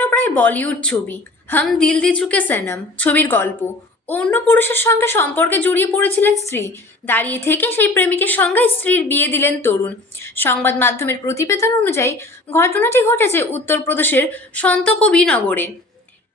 যেন প্রায় বলিউড ছবি। হাম দিল দি চুকে সেনাম, ছবির গল্প। অন্য পুরুষের সঙ্গে সম্পর্কে জড়িয়ে পড়েছিলেন স্ত্রী। দাঁড়িয়ে থেকে সেই প্রেমিকের সঙ্গে স্ত্রীর বিয়ে দিলেন তরুণ। সংবাদ মাধ্যমের প্রতিবেদন অনুযায়ী ঘটনাটি ঘটেছে উত্তরপ্রদেশের সন্তকবি নগরে।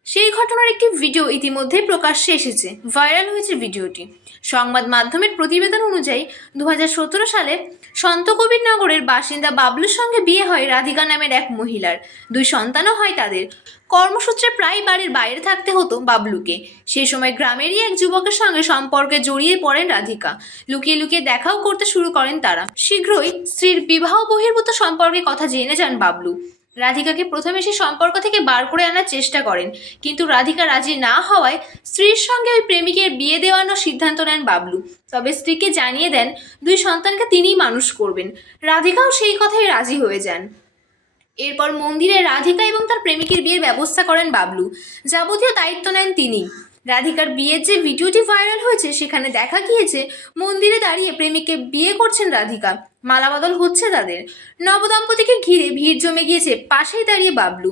সেই ঘটনার একটি ভিডিও ইতিমধ্যে প্রকাশ্যে এসেছে, ভাইরাল হয়েছে ভিডিওটি। সংবাদ মাধ্যমের প্রতিবেদন অনুযায়ী দুহাজার সতেরো সালে সন্ত নগরের বাসিন্দা বাবলুর সঙ্গে বিয়ে হয় রাধিকা নামের এক মহিলার। দুই সন্তানও হয় তাদের। কর্মসূত্রে প্রায় বাড়ির বাইরে থাকতে হতো বাবলুকে। সেই সময় গ্রামেরই এক যুবকের সঙ্গে সম্পর্কে জড়িয়ে পড়েন রাধিকা। লুকিয়ে লুকিয়ে দেখাও করতে শুরু করেন তারা। শীঘ্রই স্ত্রীর বিবাহ বহির্ভূত সম্পর্কে কথা জেনে যান বাবলু। রাধিকাকে প্রথমে সেই সম্পর্ক থেকে বার করে আনার চেষ্টা করেন। কিন্তু রাধিকা রাজি না হওয়ায় স্ত্রীর সঙ্গে ওই প্রেমিকের বিয়ে দেওয়ানোর সিদ্ধান্ত নেন বাবলু। তবে স্ত্রীকে জানিয়ে দেন, দুই সন্তানকে তিনিই মানুষ করবেন। রাধিকাও সেই কথাই রাজি হয়ে যান। এরপর মন্দিরে রাধিকা এবং তার প্রেমিকের বিয়ের ব্যবস্থা করেন বাবলু। যাবতীয় দায়িত্ব নেন তিনি। রাধিকার বিয়ের যে ভিডিওটি ভাইরাল হয়েছে, সেখানে দেখা গিয়েছে মন্দিরে দাঁড়িয়ে প্রেমিককে বিয়ে করছেন রাধিকা। মালাবদল হচ্ছে তাদের। নবদম্পতিকে ঘিরে ভিড় জমে গিয়েছে পাশেই দাঁড়িয়ে বাবলু।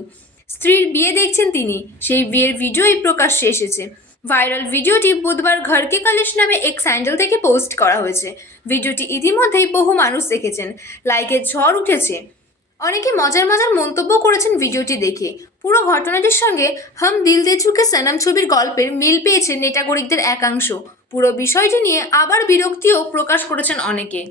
স্ত্রীর বিয়ে দেখছেন তিনি, সেই বিয়ের ভিডিওই প্রকাশ্যে এসেছে। ভাইরাল ভিডিওটি বুধবার ঘরকে কালিশ নামে এক স্যান্ডেল থেকে পোস্ট করা হয়েছে। ভিডিওটি ইতিমধ্যেই বহু মানুষ দেখেছেন। লাইকের ঝড় উঠেছে। অনেকে মজার মজার মন্তব্য করেছেন ভিডিওটি দেখে। পুরো ঘটনাটির সঙ্গে হাম দিল দে চুকে সনাম ছবির গল্পের মিল পেয়েছে নেটাগরিকদের একাংশ। পুরো বিষয়টি নিয়ে আবার বিরক্তিও প্রকাশ করেছেন অনেকে।